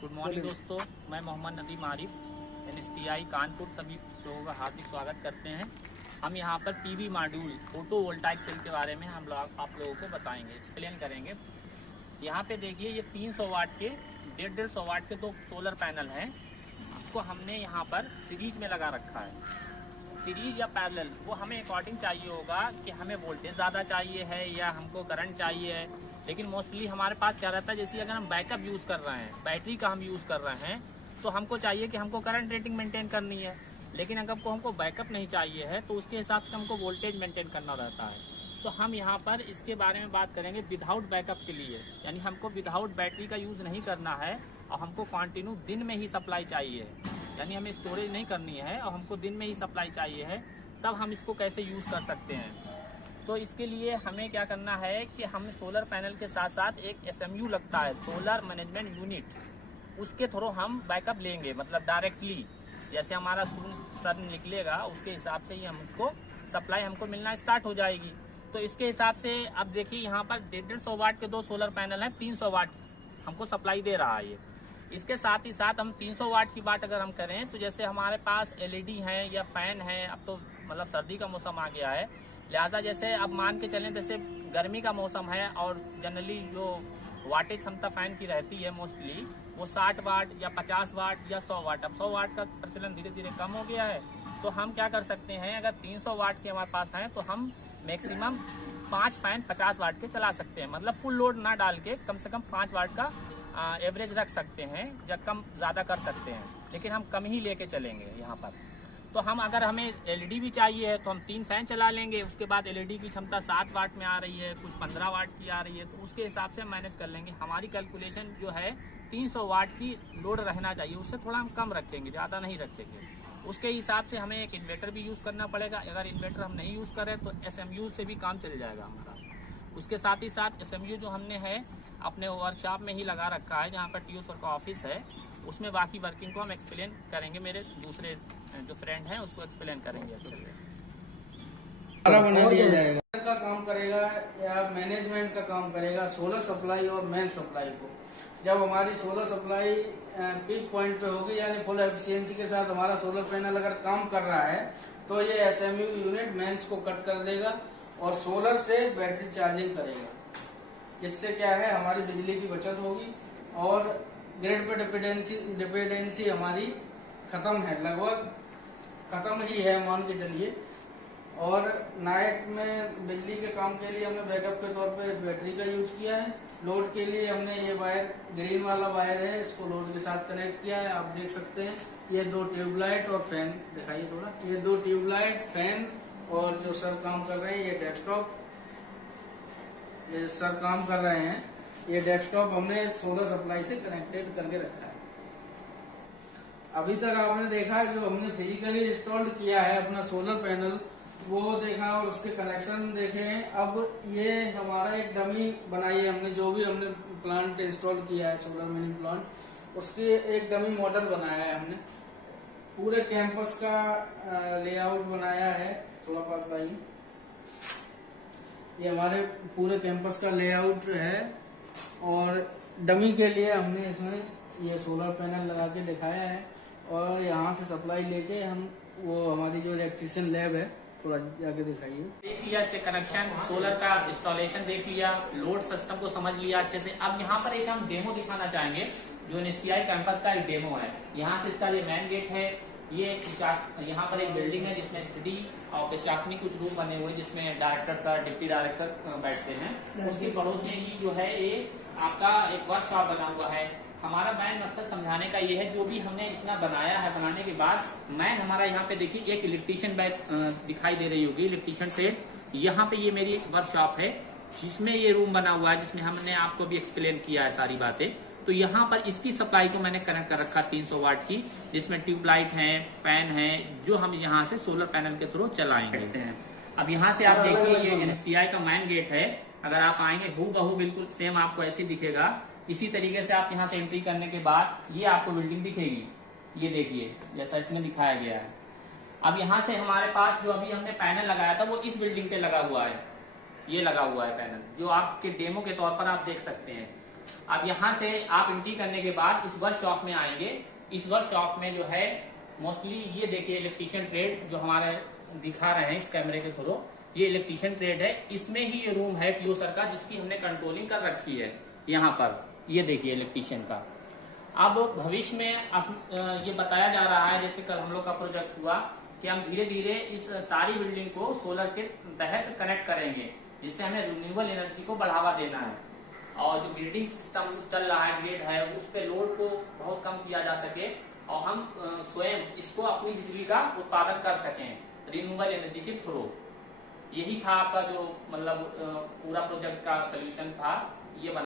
Good morning दोस्तों, मैं Mohammad Nadeem Arif NSTI Kanpur सभी लोगों का हार्दिक स्वागत करते हैं। हम यहाँ पर PV module photo voltaic cell के बारे में हम लोग आप लोगों को बताएंगे, एक्सप्लेन करेंगे। यहाँ पे देखिए, ये 300 वाट के 150 वाट के दो सोलर पैनल हैं, जिसको हमने यहाँ पर सीरीज में लगा रखा है। सीरीज या पैरेलल वो हमें अकॉर्डिंग चाहिए होगा कि हमें वोल्टेज ज़्यादा चाहिए है या हमको करंट चाहिए है। लेकिन मोस्टली हमारे पास क्या रहता है, जैसे अगर हम बैकअप यूज़ कर रहे हैं, बैटरी का हम यूज़ कर रहे हैं, तो हमको चाहिए कि हमको करंट रेटिंग मेंटेन करनी है। लेकिन अगर हमको बैकअप नहीं चाहिए है तो उसके हिसाब से हमको वोल्टेज मेंटेन करना रहता है। तो हम यहाँ पर इसके बारे में बात करेंगे विदाउट बैकअप के लिए, यानी हमको विदाउट बैटरी का यूज़ नहीं करना है और हमको कंटिन्यू दिन में ही सप्लाई चाहिए है, यानी हमें स्टोरेज नहीं करनी है और हमको दिन में ही सप्लाई चाहिए है। तब हम इसको कैसे यूज़ कर सकते हैं, तो इसके लिए हमें क्या करना है कि हम सोलर पैनल के साथ साथ एक SMU लगता है, सोलर मैनेजमेंट यूनिट, उसके थ्रू हम बैकअप लेंगे। मतलब डायरेक्टली जैसे हमारा सन निकलेगा उसके हिसाब से ही हम उसको सप्लाई हमको मिलना स्टार्ट हो जाएगी। तो इसके हिसाब से अब देखिए, यहाँ पर 150 वाट के दो सोलर पैनल हैं, 300 वाट हमको सप्लाई दे रहा है ये। इसके साथ ही साथ हम 300 वाट की बात अगर हम करें तो जैसे हमारे पास LED है या फैन है, अब तो मतलब सर्दी का मौसम आ गया है, लिहाजा जैसे अब मान के चलें जैसे गर्मी का मौसम है और जनरली जो वाटेज क्षमता फैन की रहती है मोस्टली वो 60 वाट या 50 वाट या 100 वाट। अब 100 वाट का प्रचलन धीरे धीरे कम हो गया है। तो हम क्या कर सकते हैं, अगर 300 वाट के हमारे पास हैं तो हम मैक्सिमम 5 फैन 50 वाट के चला सकते हैं। मतलब फुल लोड ना डाल के कम से कम 5 वाट का एवरेज रख सकते हैं, या कम ज़्यादा कर सकते हैं, लेकिन हम कम ही लेके चलेंगे यहाँ पर। तो हम अगर हमें LED भी चाहिए है तो हम 3 फैन चला लेंगे। उसके बाद LED की क्षमता 7 वाट में आ रही है, कुछ 15 वाट की आ रही है, तो उसके हिसाब से हम मैनेज कर लेंगे। हमारी कैलकुलेशन जो है 300 वाट की लोड रहना चाहिए, उससे थोड़ा हम कम रखेंगे, ज़्यादा नहीं रखेंगे। उसके हिसाब से हमें एक इन्वर्टर भी यूज़ करना पड़ेगा। अगर इन्वर्टर हम नहीं यूज़ करें तो SMU से भी काम चल जाएगा हमारा। उसके साथ ही साथ SMU जो हमने है अपने वर्कशॉप में ही लगा रखा है, जहाँ पर TO सर का ऑफिस है, उसमें बाकी वर्किंग को हम एक्सप्लेन करेंगे। मेरे दूसरे जो फ्रेंड हैं उसको एक्सप्लेन करेंगे अच्छे से। बना दिया जाएगा का काम करेगा या मैनेजमेंट का काम करेगा, सोलर सप्लाई और मेन सप्लाई को। जब हमारी सोलर सप्लाई पीक पॉइंट पे होगी, यानी फुल एफिशिएंसी के साथ हमारा सोलर पैनल अगर काम कर रहा है, तो ये SMU यूनिट मेंस को कट कर देगा और सोलर से बैटरी चार्जिंग करेगा। इससे क्या है, हमारी बिजली की बचत होगी और ग्रिड पे डिपेंडेंसी हमारी खत्म है, लगभग खत्म ही है मान के चलिए। और नाइट में बिजली के काम के लिए हमने बैकअप के तौर पे इस बैटरी का यूज किया है। लोड के लिए हमने ये वायर, ग्रीन वाला वायर है, इसको लोड के साथ कनेक्ट किया है। आप देख सकते हैं ये 2 ट्यूबलाइट और फैन दिखाइए थोड़ा, ये 2 ट्यूबलाइट, फैन और जो सर काम कर रहे हैं ये डेस्कटॉप, ये सर काम कर रहे हैं, ये डेस्कटॉप हमने सोलर सप्लाई से कनेक्टेड करके रखा है। अभी तक आपने देखा है जो हमने फिजिकली इंस्टॉल किया है अपना सोलर पैनल, वो देखा और उसके कनेक्शन देखे हैं। अब ये हमारा एक डमी बनाई है हमने, जो भी हमने प्लांट इंस्टॉल किया है सोलर मिनी प्लांट, उसके एक डमी मॉडल बनाया है हमने। पूरे कैंपस का लेआउट बनाया है, थोड़ा पास लाइए। ये हमारे पूरे कैंपस का लेआउट है और डमी के लिए हमने इसमें ये सोलर पैनल लगा के दिखाया है। और यहाँ से सप्लाई लेके हम वो हमारी जो इलेक्ट्रिशियन लैब है, थोड़ा जाके दिखाइए। देख लिया इसके कनेक्शन, सोलर का इंस्टॉलेशन देख लिया, लोड सिस्टम को समझ लिया अच्छे से। अब यहाँ पर एक हम डेमो दिखाना चाहेंगे, जो NSTI कैंपस का एक डेमो है। यहाँ से इसका ये मेन गेट है, ये यहाँ पर एक बिल्डिंग है जिसमें स्टडी और प्रशासनिक कुछ रूम बने हुए जिसमें डायरेक्टर सर, डिप्टी डायरेक्टर बैठते हैं। उसके पड़ोस में ही जो है ये आपका एक वर्कशॉप बना हुआ है। हमारा मेन मकसद समझाने का ये है, जो भी हमने इतना बनाया है, बनाने के बाद मैन हमारा यहाँ पे देखिए एक इलेक्ट्रीशियन बैग दिखाई दे रही होगी, इलेक्ट्रीशियन ट्रेड। यहाँ पे ये मेरी एक वर्कशॉप है जिसमें ये रूम बना हुआ है, जिसमें हमने आपको भी एक्सप्लेन किया है सारी बातें। तो यहाँ पर इसकी सप्लाई को मैंने कनेक्ट कर रखा 300 वाट की, जिसमें ट्यूबलाइट है, फैन है, जो हम यहाँ से सोलर पैनल के थ्रू चलाएंगे। अब यहाँ से आप देखिए ये NSTI का मेन गेट है। अगर आप आएंगे हूबहू बिल्कुल सेम आपको ऐसे दिखेगा। इसी तरीके से आप यहाँ से एंट्री करने के बाद ये आपको बिल्डिंग दिखेगी, ये देखिए जैसा इसमें दिखाया गया है। अब यहाँ से हमारे पास जो अभी हमने पैनल लगाया था वो इस बिल्डिंग पे लगा हुआ है, ये लगा हुआ है पैनल, जो आपके डेमो के तौर पर आप देख सकते हैं। अब यहाँ से आप एंट्री करने के बाद इस वर्कशॉप में आएंगे। इस वर्कशॉप में जो है मोस्टली ये देखिए इलेक्ट्रीशियन ट्रेड जो हमारे दिखा रहे हैं इस कैमरे के थ्रू, ये इलेक्ट्रीशियन ट्रेड है। इसमें ही ये रूम है टीओ सर का, जिसकी हमने कंट्रोलिंग कर रखी है। यहाँ पर ये देखिए इलेक्ट्रीशियन का। अब भविष्य में ये बताया जा रहा है, जैसे कल हम लोग का प्रोजेक्ट हुआ कि हम धीरे धीरे इस सारी बिल्डिंग को सोलर के तहत कनेक्ट करेंगे, जिससे हमें रिन्यूएबल एनर्जी को बढ़ावा देना है। और जो ग्रिडिंग सिस्टम चल रहा है, ग्रिड है, उस पे लोड को बहुत कम किया जा सके और हम स्वयं इसको अपनी बिजली का उत्पादन कर सकें रिन्यूएबल एनर्जी के थ्रू। यही था आपका जो मतलब पूरा प्रोजेक्ट का सोल्यूशन था, ये